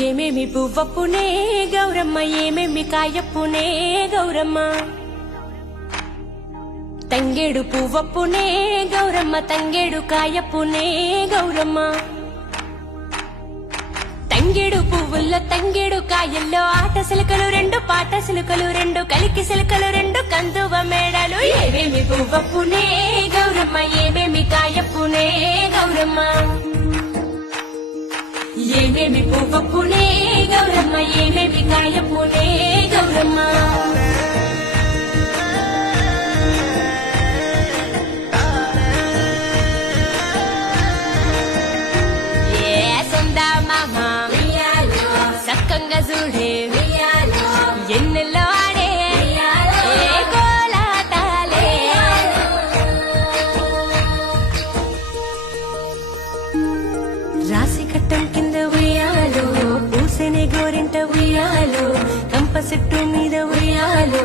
ఏమేమి పువ్వప్పునే గౌరమ్మ ఏమేమి కాయప్పునే గౌరమ్మ? తంగేడు పువ్వప్పునే గౌరమ్మ తంగేడు కాయప్పునే గౌరమ్మ. తంగేడు పువ్వుల్లో తంగేడు కాయల్లో ఆట సిలకలు రెండు పాట సిలుకలు రెండు కలికి సిలకలు రెండు కందువ మేడలు. ఏమేమి పువ్వప్పునే గౌరమ్మ ఏమేమి కాయప్పునే గౌరమ్మ? ఏమేమి పువ్వప్పునే గౌరమ్మ ఏమేమి కాయప్పునే గౌరమ్మ? ఏ సొందా మామ సక్కంగా చూడే వెంట ఉయ్యాలో కంప చెట్టు మీద ఉయ్యాలో